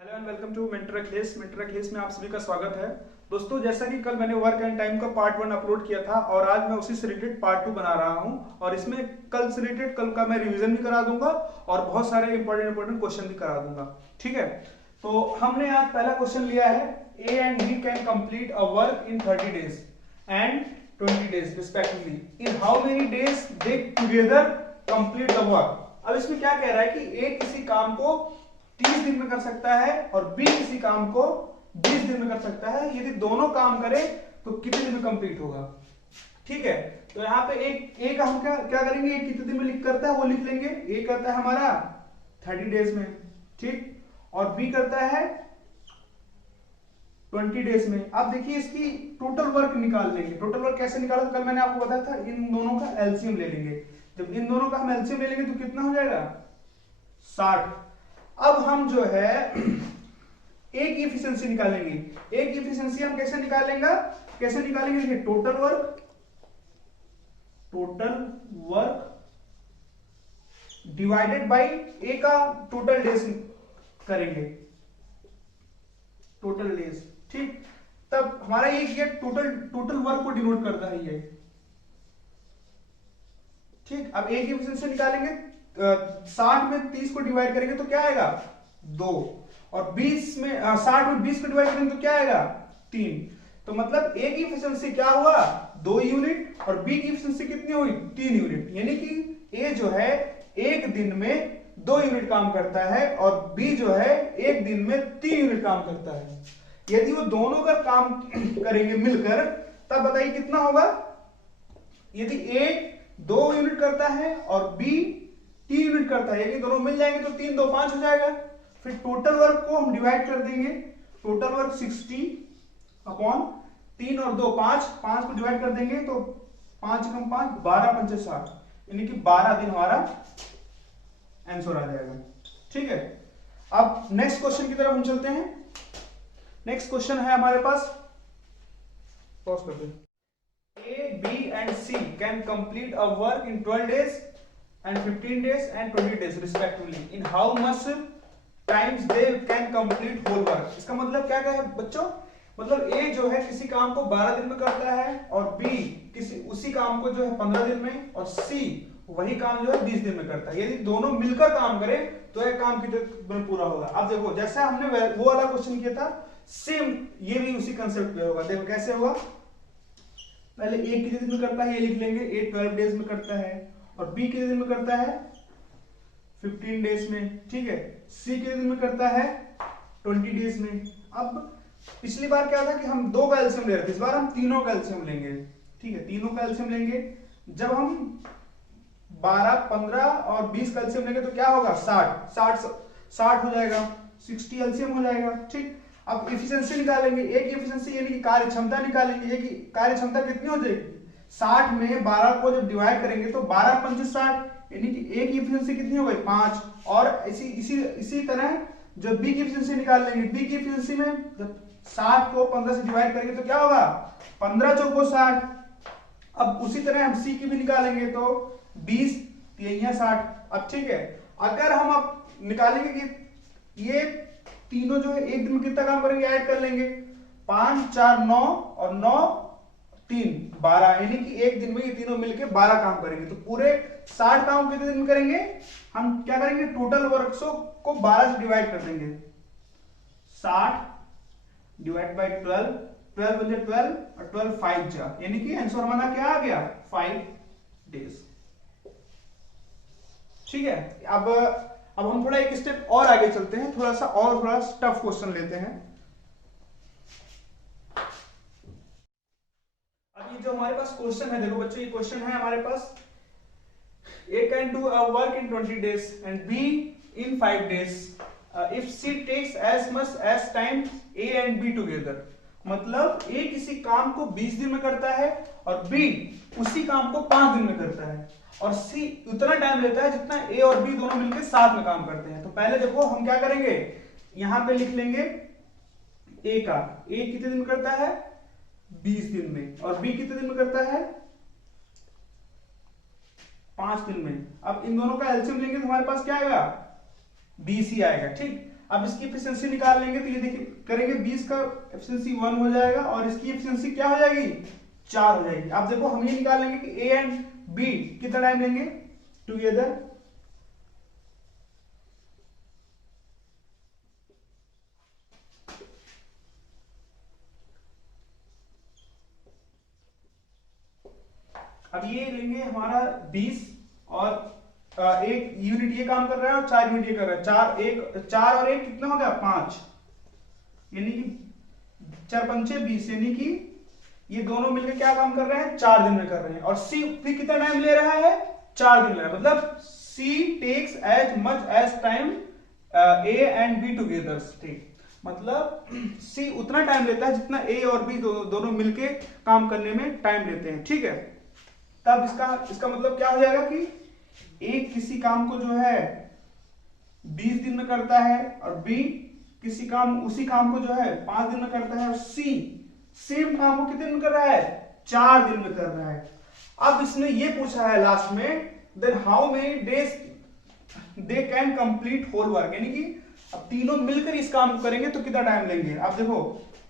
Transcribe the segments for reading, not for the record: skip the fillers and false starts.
Hello and welcome to mentor Akhilesh. Mentor Akhilesh में आप सभी का स्वागत है। दोस्तों, जैसा कि कल मैंने वर्क एंड टाइम का पार्ट 1 अपलोड किया था और आज मैं उसी से रिलेटेड पार्ट 2 बना रहा हूं और इसमें कल से रिलेटेड कल का मैं रिवीजन भी करा दूंगा और बहुत सारे इंपॉर्टेंट क्वेश्चन भी करा दूंगा। ठीक है, तो हमने आज पहला क्वेश्चन लिया है, A and B can complete a work in 30 days and 20 days respectively. In how many days they together complete the work. अब इसमें क्या कह रहा है कि ए किसी काम को 30 दिन में कर सकता है और बी किसी काम को 20 दिन में कर सकता है। यदि दोनों काम करें तो कितने दिन में कंप्लीट होगा। ठीक है, तो यहाँ पे एक ए का हम क्या करेंगे, एक कितने दिन में लिख करता है वो लिख लेंगे। ए करता है हमारा 30 डेज में, ठीक, और बी करता है 20 डेज में। अब देखिए इसकी टोटल वर्क निकाल लेंगे। टोटल वर्क कैसे निकाला, कल मैंने आपको बताया था, इन दोनों का एलसीएम ले लेंगे। जब इन दोनों का हम एलसीएम ले लेंगे तो कितना हो जाएगा, 60। अब हम जो है ए की एफिशिएंसी निकालेंगे। ए की एफिशिएंसी हम कैसे निकालेंगे, देखिए टोटल वर्क डिवाइडेड बाय ए का टोटल डेज करेंगे, टोटल डेज। ठीक, तब हमारा ये टोटल वर्क को डिनोट करता है ये। ठीक, अब ए की एफिशिएंसी निकालेंगे, 60 में 30 को डिवाइड करेंगे तो क्या आएगा 2, और 20 में 60 में 20 को डिवाइड करेंगे तो क्या आएगा 3। तो मतलब ए की एफिशिएंसी क्या हुआ 2 यूनिट और बी की एफिशिएंसी कितनी हुई 3 यूनिट। यानी कि ए जो है एक दिन में 2 यूनिट काम करता है और बी जो है एक दिन में 3 यूनिट काम करता है। यदि वो दोनों का काम करेंगे मिलकर तब बताइए कितना होगा। यदि ए 2 यूनिट करता है और बी 3 यूनिट करता है, यदि दोनों मिल जाएंगे तो 3 2 5 हो जाएगा। फिर टोटल वर्क को हम डिवाइड कर देंगे। टोटल वर्क 60 अपॉन 3 और 2 5, 5 को डिवाइड कर देंगे तो 5 कम 5 12 पंचे 60, यानी कि 12 दिन हमारा आंसर आ जाएगा। ठीक है, अब नेक्स्ट क्वेश्चन की तरफ हम चलते हैं। नेक्स्ट क्वेश्चन है हमारे पास, पॉज कर दे। A, B and C can complete a work in 12 days and 15 days and 20 days respectively. In how much times they can complete whole work? इसका मतलब क्या है बच्चों, मतलब A जो है किसी काम को 12 दिन में करता है और B उसी काम को जो है 15 दिन में और C वही काम जो है 20 दिन में करता है। यदि दोनों मिलकर काम करें तो यह काम कितने दिन में पूरा होगा। अब देखो जैसा हमने वो वाला क्वेश्चन किया था सेम ये भी उसी कंसेप्ट पे होगा। देखो कैसे होगा, पहले ए कितने दिन में करता है ये लिख लेंगे, ए 12 डेज में करता है और बी कितने दिन में करता है 15 डेज में। ठीक है, सी कितने दिन में करता है 20 डेज में। अब पिछली बार क्या था कि हम 2 का एलसीएम ले रहे थे, इस बार हम तीनों का एलसीएम लेंगे। ठीक है, तीनों का एलसीएम लेंगे। जब हम 12 15 और 20 का एलसीएम लेंगे तो क्या होगा 60 हो जाएगा, 60 एलसीएम हो जाएगा। ठीक, अब एफिशिएंसी निकालेंगे, ए की एफिशिएंसी यानी कि कार्य क्षमता निकालेंगे। ए की कार्य क्षमता कितनी हो जाएगी, 60 में 12 को जब डिवाइड करेंगे तो 12 पंचे 60, यानी कि ए की एफिशिएंसी कितनी हो गई 5। और इसी तरह जो बी की एफिशिएंसी निकाल लेंगे, बी की एफिशिएंसी में जब 60 को 15 से डिवाइड करेंगे तो क्या होगा 15 चौको 60। अब उसी तरह हम सी की भी निकालेंगे तो 20 3 60। अब ठीक है, अगर हम अब निकालेंगे कि ये तीनों जो है एक दिन में कितना काम करेंगे, ऐड कर लेंगे, 5 4 9 और 9 3 12, यानी कि एक दिन में ये तीनों मिलकर 12 काम करेंगे। तो पूरे 60 काम कितने दिन में करेंगे, हम क्या करेंगे टोटल वर्क को 12 से डिवाइड कर देंगे। 60 डिवाइड बाय 12, 12 बन जाए 12 और 12 5 जा, यानी कि आंसर हमारा क्या आ गया 5 डेज। ठीक है, अब हम थोड़ा एक स्टेप और आगे चलते हैं, थोड़ा टफ क्वेश्चन लेते हैं। अब ये जो हमारे पास क्वेश्चन है, देखो बच्चों ये क्वेश्चन है हमारे पास, A can do a work in 20 days and B in 5 days if C takes as much as time A and B together। मतलब A किसी काम को 20 दिन में करता है और B उसी काम को 5 दिन में करता है और C उतना टाइम लेता है जितना A और B दोनों मिलकर साथ में काम करते हैं। तो पहले देखो हम क्या करेंगे, यहां पे लिख लेंगे A का, A कितने दिन में करता है 20 दिन में और B कितने दिन में करता है 5 दिन में। अब इन दोनों का एलसीएम लेंगे तो हमारे पास क्या आएगा 20 ही आएगा। ठीक, अब इसकी एफिशिएंसी निकाल लेंगे, तो ये देखिए करेंगे 20 का एफिशिएंसी 1 हो जाएगा और इसकी एफिशिएंसी क्या हो जाएगी 4 हो जाएगी। अब देखो हम ये निकाल लेंगे कि ए एंड बी कितना टाइम लेंगे टुगेदर। अब ये लेंगे हमारा 20 और एक यूनिट ये काम कर रहा है और 4 यूनिट ये कर रहा है, 4 और 1 कितना हो गया 5, यानी कि 4 पंचे 20, यानी कि ये दोनों मिलकर क्या काम कर रहे हैं 4 दिन में कर रहे हैं। और सी कितना टाइम ले रहा है 4 दिन ले रहा है, मतलब C takes as much as time A and B together. ठीक, मतलब सी उतना टाइम लेता है जितना ए और बी दोनों मिलके काम करने में टाइम लेते हैं। ठीक है, तब इसका मतलब क्या हो जाएगा कि एक किसी काम को जो है 20 दिन में करता है और बी उसी काम को जो है 5 दिन में करता है, और सी सेम काम को कितने दिन में कर रहा है 4 दिन में कर रहा है। अब इसने ये पूछा है लास्ट में, then how many days they can complete whole work, यानी कि अब तीनों मिलकर इस काम को करेंगे तो कितना टाइम लेंगे। अब देखो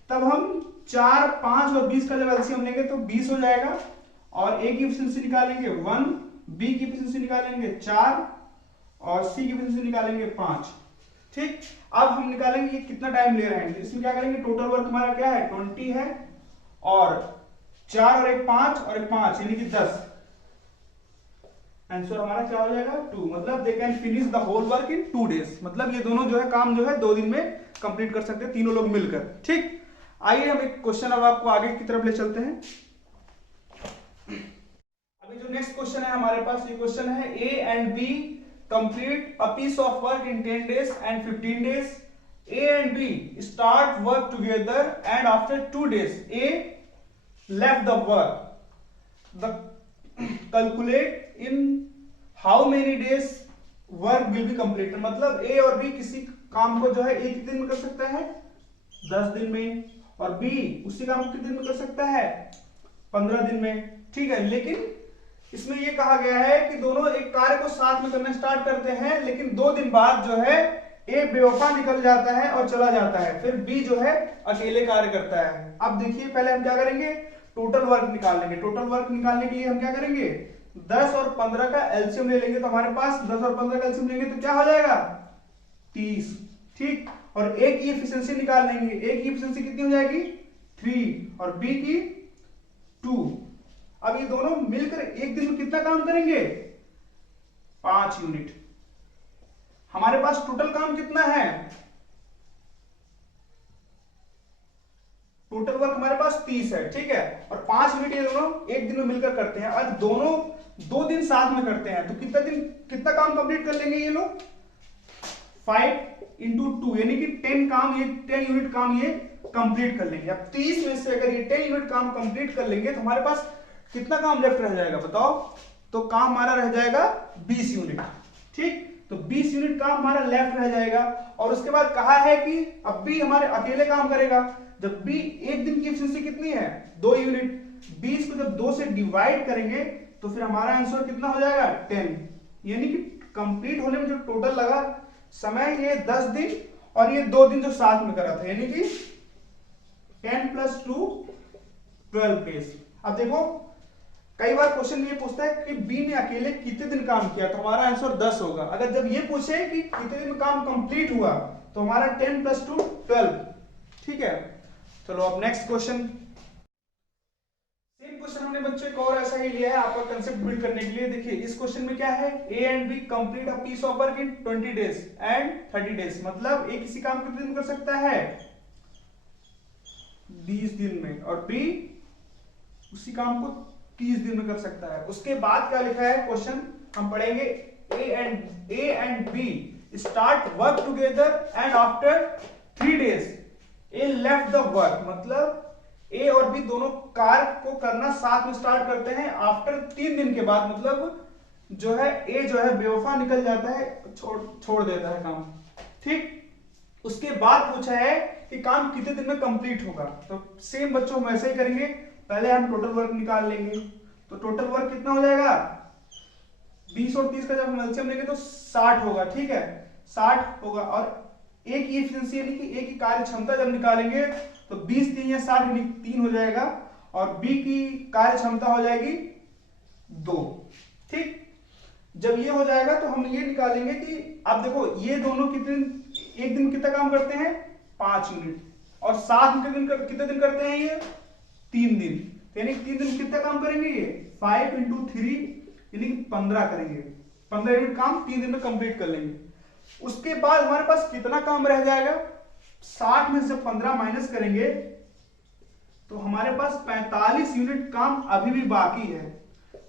तब हम 4, 5 और 20 का जब एलसीएम लेंगे तो 20 हो जाएगा, और ए की एफिशिएंसी निकालेंगे 1, बी की एफिशिएंसी निकालेंगे 4 और सी की एफिशिएंसी निकालेंगे 5। ठीक, अब हम निकालेंगे ये कितना टाइम ले रहे हैं, तो इसमें क्या करेंगे टोटल वर्क हमारा क्या है 20 है, और 4 और 1 5 और 1 5 यानी कि 10। आंसर हमारा क्या हो जाएगा 2, मतलब they can finish the whole work in 2 days, मतलब ये दोनों जो है काम जो है 2 दिन में कंप्लीट कर सकते हैं तीनों लोग मिलकर। ठीक, आइए हम एक क्वेश्चन अब आपको आगे की तरफ ले चलते हैं। अभी जो नेक्स्ट क्वेश्चन है हमारे पास, ये क्वेश्चन है A and B complete a piece of work in 10 days and 15 days. A and B start work together and after 2 days A left the work. The calculate in how many days work will be completed. मतलब A और B किसी काम को जो है एक दिन में कर सकता है 10 दिन में, और B उसी काम को कितने दिन में कर सकता है 15 दिन में। ठीक है, लेकिन इसमें यह कहा गया है कि दोनों एक कार्य को साथ में करना स्टार्ट करते हैं, लेकिन 2 दिन बाद जो है ए बेवफा निकल जाता है और चला जाता है, फिर बी जो है अकेले कार्य करता है। अब देखिए पहले हम क्या करेंगे टोटल वर्क निकाल लेंगे। टोटल वर्क निकालने के लिए हम क्या करेंगे 10 और 15 का एलसीएम ले लेंगे, तो हमारे पास 10 और 15 का एलसीएम लेंगे तो क्या हो जाएगा 30। ठीक, और ए की एफिशिएंसी निकाल लेंगे, ए की एफिशिएंसी कितनी हो जाएगी 3 और बी की 2। अब ये दोनों मिलकर एक दिन में कितना काम करेंगे 5 यूनिट। हमारे पास टोटल काम कितना है, टोटल वर्क हमारे पास 30 है। ठीक है, और 5 यूनिट ये दोनों एक दिन में मिलकर करते हैं, और दोनों 2 दिन साथ में करते हैं, तो कितना काम कंप्लीट कर लेंगे ये लोग 5 × 2 यानी कि 10 यूनिट काम ये कंप्लीट कर लेंगे। अब 30 में से अगर ये 10 यूनिट काम कंप्लीट कर लेंगे तो हमारे पास कितना काम लेफ्ट रह जाएगा बताओ, तो काम हमारा रह जाएगा 20 यूनिट। ठीक, तो 20 यूनिट काम हमारा लेफ्ट रह जाएगा, और उसके बाद कहा है कि अब बी हमारे अकेले काम करेगा। जब बी एक दिन की एफिशिएंसी कितनी है 2 यूनिट, 20 को जब 2 से डिवाइड करेंगे तो फिर हमारा आंसर कितना हो जाएगा 10, यानी कि कंप्लीट होने में जो टोटल लगा समय ये 10 दिन और ये 2 दिन जो साथ में करा था, यानी कि 10 + 2 12 डेज। अब देखो कई बार क्वेश्चन ये पूछता है कि बी ने अकेले कितने दिन काम किया, तो हमारा आंसर 10 होगा। अगर जब ये पूछे कि कितने दिन में काम कंप्लीट हुआ तो हमारा 10 + 2 12। ठीक है, चलो अब नेक्स्ट क्वेश्चन। सेम क्वेश्चन हमने बच्चों एक और ऐसा ही लिया है आपका कंसेप्ट बिल्ड करने के लिए। देखिए इस क्वेश्चन में क्या है A and B complete a piece of work in 20 days and 30 days, मतलब ए किसी काम को कितने दिन कर सकता है 20 दिन में, और बी उसी काम को 30 दिन में कर सकता है। उसके बाद क्या लिखा है क्वेश्चन हम पढ़ेंगे, A and B start work together and after 3 days A left the work, मतलब ए और बी दोनों कार्य को करना साथ में स्टार्ट करते हैं आफ्टर 3 दिन के बाद, मतलब जो है ए जो है बेवफा निकल जाता है, छोड़ देता है काम। ठीक, उसके बाद पूछा है कि काम कितने दिन में कंप्लीट होगा, तो सेम बच्चों हम ऐसे ही करेंगे। पहले हम टोटल वर्क निकाल लेंगे, तो टोटल वर्क कितना हो जाएगा 20 और 30 का जब हम एलसीएम लेंगे तो 60 होगा। ठीक है, 60 होगा, और ए की एफिशिएंसी यानी कि ए की कार्य क्षमता जब निकालेंगे तो 20 3 या 60 यानी 3 हो जाएगा, और बी की कार्य क्षमता हो जाएगी 2। ठीक, जब ये हो जाएगा तो हम ये निकालेंगे कि अब देखो ये दोनों कितने एक दिन कितना काम करते हैं 5 यूनिट, और साथ में कितने दिन करते हैं ये 3 दिन, यानी 3 दिन कितना काम करेंगे ये 5 × 3 यानी कि 15 करेंगे, 15 यूनिट काम 3 दिन में कंप्लीट कर लेंगे। उसके बाद हमारे पास कितना काम रह जाएगा, 60 में से 15 माइनस करेंगे तो हमारे पास 45 यूनिट काम अभी भी बाकी है।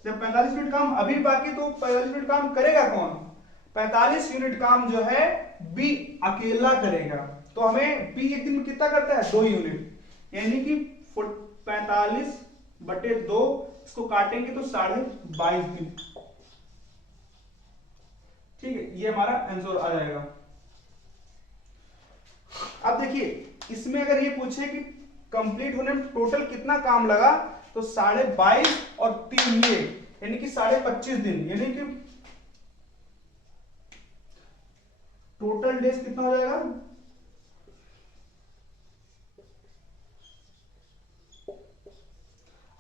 जब 45 यूनिट काम अभी बाकी तो 45 यूनिट काम करेगा कौन, 45 यूनिट काम जो है बी अकेला करेगा। तो हमें बी एक दिन में कितना करता है 2 यूनिट, यानी कि 45/2 इसको काटेंगे तो 22.5 दिन। ठीक है, ये हमारा आंसर आ जाएगा। अब देखिए इसमें अगर ये पूछे कि कंप्लीट होने में टोटल कितना काम लगा तो 22.5 और 3 ये यानी कि 25.5 दिन, यानी कि टोटल डेज कितना हो जाएगा,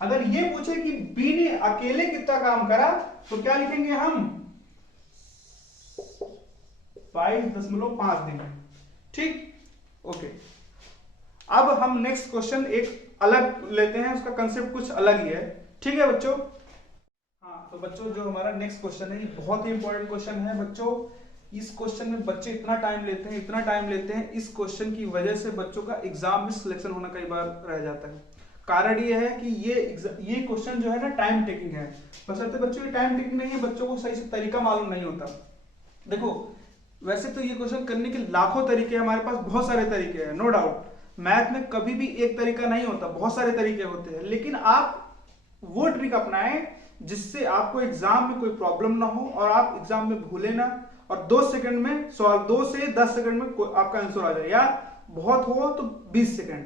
अगर ये पूछे कि बी ने अकेले कितना काम करा तो क्या लिखेंगे हम 22.5 दिन। ठीक, ओके। अब हम नेक्स्ट क्वेश्चन एक अलग लेते हैं, उसका कंसेप्ट कुछ अलग ही है। ठीक है बच्चों, हाँ तो बच्चों जो हमारा नेक्स्ट क्वेश्चन है ये बहुत ही इंपॉर्टेंट क्वेश्चन है बच्चों। इस क्वेश्चन में बच्चे इतना टाइम लेते हैं, इस क्वेश्चन की वजह से बच्चों का एग्जाम में सिलेक्शन होना कई बार रह जाता है। कारण ये है कि ये क्वेश्चन जो है ना टाइम टेकिंग है, बशर्ते बच्चों ये टाइम टेकिंग नहीं है, बच्चों को सही से तरीका मालूम नहीं होता। देखो वैसे तो ये क्वेश्चन करने के लाखों तरीके हैं हमारे पास, बहुत सारे तरीके हैं, नो डाउट। मैथ में कभी भी एक तरीका नहीं होता, बहुत सारे तरीके होते हैं, लेकिन आप वो ट्रिक अपनाएं जिससे आपको एग्जाम में कोई प्रॉब्लम ना हो और आप एग्जाम में भूले ना, और 2 सेकंड में सवाल 2 से 10 सेकंड में आपका आंसर आ जाए, या बहुत हो तो 20 सेकंड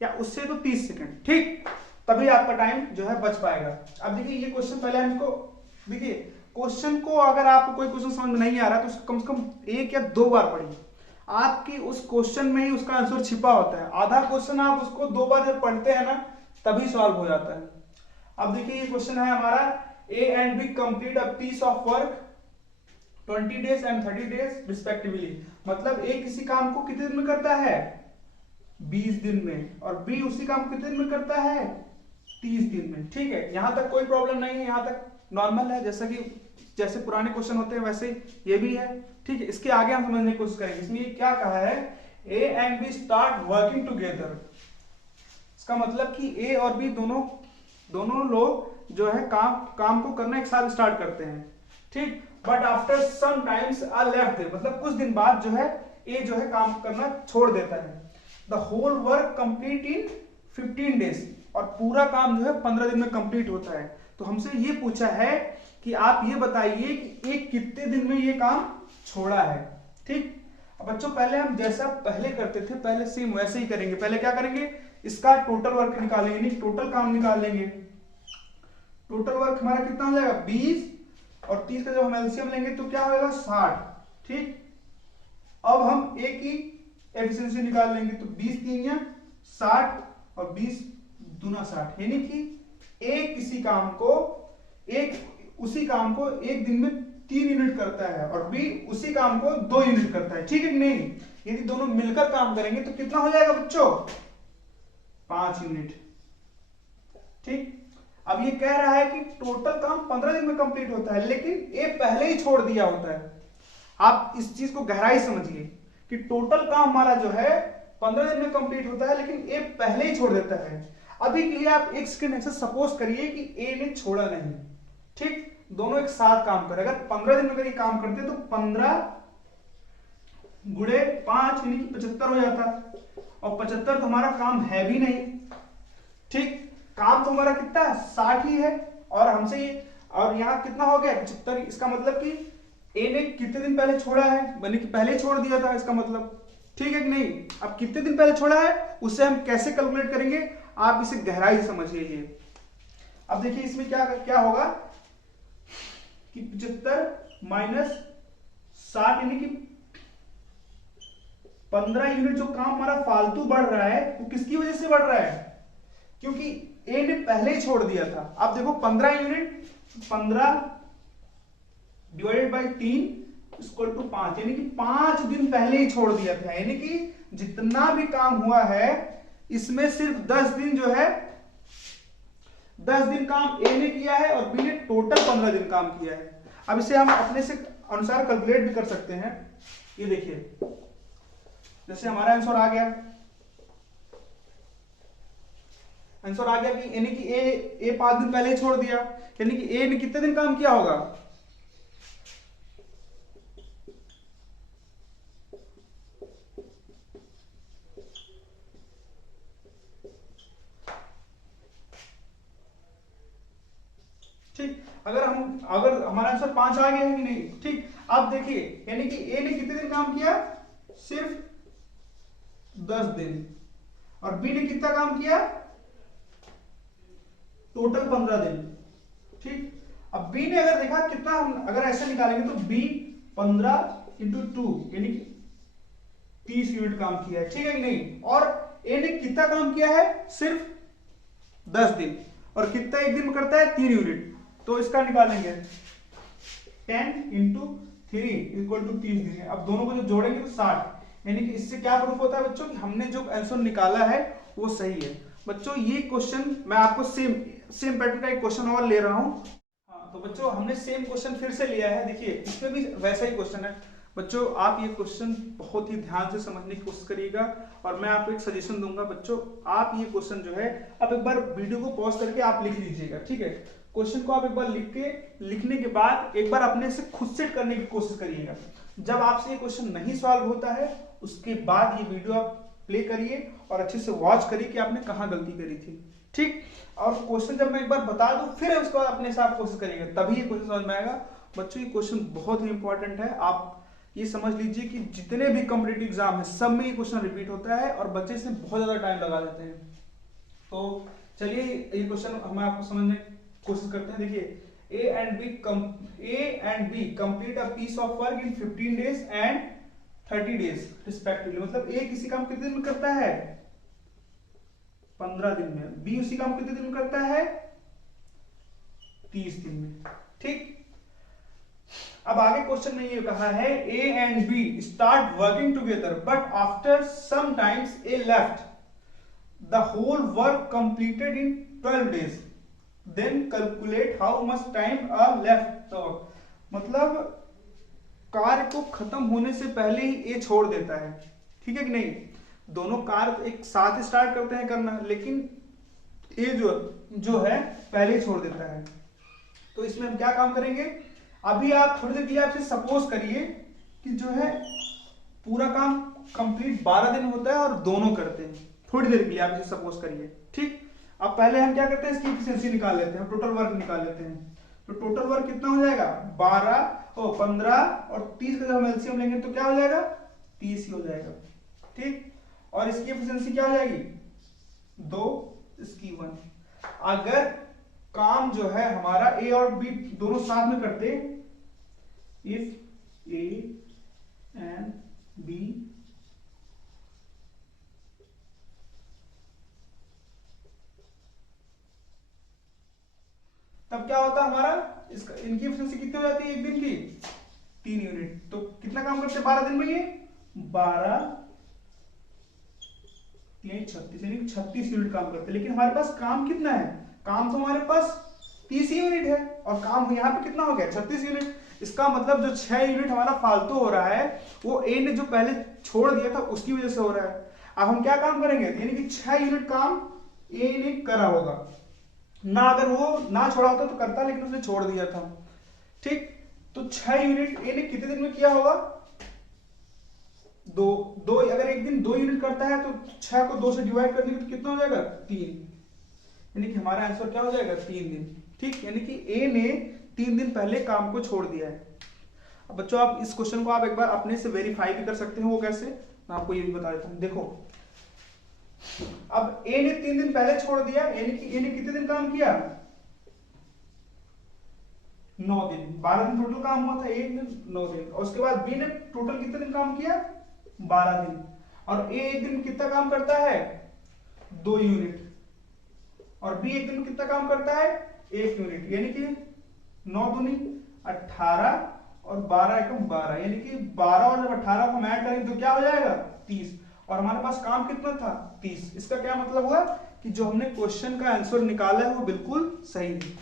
या उससे तो 30 सेकंड। ठीक, तभी आपका टाइम जो है बच पाएगा। अब देखिए ये क्वेश्चन पहले हमको देखिए, क्वेश्चन को अगर आपको कोई क्वेश्चन समझ में नहीं आ रहा तो कम से कम 1 या 2 बार पढ़िए। आपकी उस क्वेश्चन में ही उसका आंसर छिपा होता है। आधा क्वेश्चन आप उसको 2 बार जब पढ़ते हैं ना तभी सॉल्व हो जाता है। अब देखिए ये क्वेश्चन है हमारा, A and B complete a piece of work 20 days and 30 days respectively. मतलब ए किसी काम को कितने दिन में करता है 20 दिन में, और बी उसी काम को कितने दिन में करता है 30 दिन में। ठीक है, यहां तक कोई प्रॉब्लम नहीं है, यहां तक नॉर्मल है, जैसे पुराने क्वेश्चन होते हैं वैसे ये भी है। ठीक है, इसके आगे हम समझने की कोशिश करेंगे। इसमें क्या कहा है, A and B start working together. इसका मतलब कि ए और बी दोनों लोग जो है काम को करना एक साथ स्टार्ट करते हैं। ठीक, but after some times A left there, मतलब कुछ दिन बाद जो है ए जो है काम करना छोड़ देता है। The whole work complete in 15 days, और पूरा काम जो है 15 दिन में कंप्लीट होता है। तो हमसे ये पूछा है कि आप ये बताइए कि एक कितने दिन में ये काम छोड़ा है। ठीक, अब बच्चों पहले हम जैसा पहले करते थे पहले सेम वैसे ही करेंगे। पहले क्या करेंगे, इसका टोटल वर्क निकालेंगे, नहीं टोटल काम निकाल लेंगे। टोटल वर्क हमारा कितना हो जाएगा 20 और 30 का जब हम एलसीएम लेंगे तो क्या होगा 60। ठीक, अब हम ए की एफिशिएंसी निकाल लेंगे तो 20 3 या 60 और 20 दूना 60, यानी कि उसी काम को एक दिन में 3 यूनिट करता है और बी उसी काम को 2 यूनिट करता है। ठीक है कि नहीं, यदि दोनों मिलकर काम करेंगे तो कितना हो जाएगा बच्चों 5 यूनिट। ठीक, अब ये कह रहा है कि टोटल काम 15 दिन में कंप्लीट होता है, लेकिन ए पहले ही छोड़ दिया होता है। आप इस चीज को गहराई समझिए कि टोटल काम हमारा जो है 15 दिन में कंप्लीट होता है, लेकिन ए पहले ही छोड़ देता है। अभी के लिए आप एक सेकंड ऐसे सपोज करिए कि ए ने छोड़ा नहीं। ठीक, दोनों एक साथ काम करें। अगर 15 दिन में अगर ये काम करते तो 15 गुणे 5 यानी कि 75 हो जाता, और 75 तो हमारा काम है भी नहीं। ठीक, काम तो हमारा कितना 60 ही है, और हमसे ये और यहाँ कितना हो गया 75। इसका मतलब कि ए ने कितने दिन पहले छोड़ा है, यानी कि पहले ही छोड़ दिया था इसका मतलब। ठीक है कि नहीं, अब कितने दिन पहले छोड़ा है उससे हम कैसे कैलकुलेट करेंगे, आप इसे गहराई से समझिए। अब देखिए इसमें क्या होगा कि 75 माइनस 60 यानी कि 15 यूनिट जो काम हमारा फालतू बढ़ रहा है वो किसकी वजह से बढ़ रहा है, क्योंकि ए ने पहले ही छोड़ दिया था। अब देखो 15 unit, 15 divided by 3 equal to 5, यानी कि 5 दिन पहले ही छोड़ दिया था। यानी कि जितना भी काम हुआ है इसमें सिर्फ 10 दिन जो है, 10 दिन काम ए ने किया है और बी ने टोटल 15 दिन काम किया है। अब इसे हम अपने से अनुसार कैलकुलेट भी कर सकते हैं। ये देखिए, जैसे हमारा आंसर आ गया, आंसर आ गया कि यानी कि ए 5 दिन पहले ही छोड़ दिया, यानी कि ए ने कितने दिन काम किया होगा, ठीक। अगर हमारा आंसर 5 आ गया है कि नहीं, ठीक। अब देखिए, यानी कि ए ने कितने दिन काम किया, सिर्फ 10 दिन, और बी ने कितना काम किया, टोटल 15 दिन, ठीक। अब बी ने अगर देखा कितना, हम अगर ऐसे निकालेंगे तो बी 15 इंटू 2 यानी कि 30 यूनिट काम किया है, ठीक है कि नहीं। और ए ने कितना काम किया है, सिर्फ 10 दिन, और कितना एक दिन में करता है, 3 यूनिट। तो इसका निकालेंगे 10 इंटू 3 इक्वल टू 30 दिन। अब दोनों को जो जोड़ेंगे तो 60, यानी कि इससे क्या प्रूफ होता है बच्चों कि हमने जो आंसर निकाला है वो सही है। बच्चों ये क्वेश्चन मैं आपको सेम पैटर्न का एक क्वेश्चन और ले रहा हूं। हाँ, तो बच्चों हमने सेम क्वेश्चन फिर से लिया है। देखिए इसमें भी वैसा ही क्वेश्चन है। बच्चों आप ये क्वेश्चन बहुत ही ध्यान से समझने की कोशिश करिएगा, और मैं आपको एक सजेशन दूंगा। बच्चों आप ये क्वेश्चन जो है, आप एक बार वीडियो को पॉज करके आप लिख लीजिएगा, ठीक है। क्वेश्चन को आप एक बार लिखने के बाद एक बार अपने से खुद सेट करने की कोशिश करिएगा। जब आपसे ये क्वेश्चन नहीं सॉल्व होता है उसके बाद ये वीडियो आप प्ले करिए और अच्छे से वॉच करिए कि आपने कहाँ गलती करी थी, ठीक। और क्वेश्चन जब मैं एक बार बता दूं फिर उसको अपने से आप कोशिश करिएगा, तभी ये क्वेश्चन समझ में आएगा। बच्चों ये क्वेश्चन बहुत ही इंपॉर्टेंट है। आप ये समझ लीजिए कि जितने भी कॉम्पिटिटिव एग्जाम है सब में ये क्वेश्चन रिपीट होता है और बच्चे इसमें बहुत ज्यादा टाइम लगा देते हैं। तो चलिए ये क्वेश्चन हम आपको समझने की कोशिश करते हैं। देखिए A and B complete a piece of work in 15 days and 30 days respectively। मतलब A किसी काम कितने दिन में करता है, 15 दिन में। B उसी काम कितने दिन में करता है, 30 दिन में, ठीक। अब आगे क्वेश्चन में ये कहा है A and B start working together but after some times A left the whole work completed in 12 days then calculate how much time are left। मतलब कार्य को खत्म होने से पहले ही ए छोड़ देता है, ठीक है कि नहीं। दोनों कार्य एक साथ स्टार्ट करते हैं करना, लेकिन ए जो है पहले ही छोड़ देता है। तो इसमें हम क्या काम करेंगे, अभी आप थोड़ी देर के लिए आपसे सपोज करिए कि जो है पूरा काम कंप्लीट 12 दिन होता है और दोनों करते हैं। थोड़ी देर के लिए आप इसे सपोज करिए, ठीक। अब पहले हम क्या करते हैं, इसकी एफिशिएंसी निकाल लेते हैं, टोटल वर्क निकाल लेते हैं। तो टोटल वर्क कितना हो जाएगा, 15 और 30 का जब हम एलसीएम लेंगे तो क्या हो जाएगा, 30 ही हो जाएगा, ठीक। और इसकी एफिशिएंसी क्या हो जाएगी, 2, इसकी 1। अगर काम जो है हमारा ए और बी दोनों साथ में करते, इफ ए एंड बी तब क्या होता है हमारा, इनकी एफिशिएंसी कितनी हो जाती है एक दिन की, 3 यूनिट। तो कितना काम करते हैं 12 दिन में, ये 12 36 यानी 36 यूनिट काम करते हैं। लेकिन हमारे पास काम कितना है, काम तो हमारे पास 30 यूनिट है और काम यहाँ पे कितना हो गया, 36 यूनिट। इसका मतलब जो 6 यूनिट हमारा फालतू हो रहा है वो ए ने जो पहले छोड़ दिया था उसकी वजह से हो रहा है। अब हम क्या काम करेंगे, यानी कि 6 यूनिट काम ए ने करा होगा ना, अगर वो ना छोड़ा होता तो करता, लेकिन उसने छोड़ दिया था, ठीक। तो 6 यूनिट ए ने कितने दिन में किया होगा, दो अगर एक दिन 2 यूनिट करता है तो 6 को 2 से डिवाइड कर देंगे तो कितना हो जाएगा, 3। यानी कि हमारा आंसर क्या हो जाएगा, 3 दिन, ठीक। यानी कि ए ने 3 दिन पहले काम को छोड़ दिया है। अब बच्चों आप इस क्वेश्चन को आप एक बार अपने से वेरीफाई भी कर सकते हैं। वो कैसे, मैं आपको ये भी बता देता हूं। देखो अब ए ने 3 दिन पहले छोड़ दिया, यानी कि ए ने कितने दिन काम किया, 9 दिन। 12 दिन टोटल काम हुआ था, एक दिन 9 दिन। और उसके बाद बी ने टोटल कितने दिन काम किया, 12 दिन। और ए एक दिन में कितना काम करता है 2 यूनिट, और बी एक दिन में कितना काम करता है 1 यूनिट, यानी कि 9 दूनी 18 और 12 एकम 12, यानी कि 12 और जब 18 को ऐड करेंगे तो क्या हो जाएगा 30, और हमारे पास काम कितना था 30। इसका क्या मतलब हुआ कि जो हमने क्वेश्चन का आंसर निकाला है वो बिल्कुल सही है।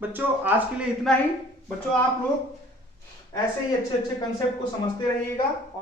बच्चों आज के लिए इतना ही। बच्चों आप लोग ऐसे ही अच्छे अच्छे कंसेप्ट को समझते रहिएगा।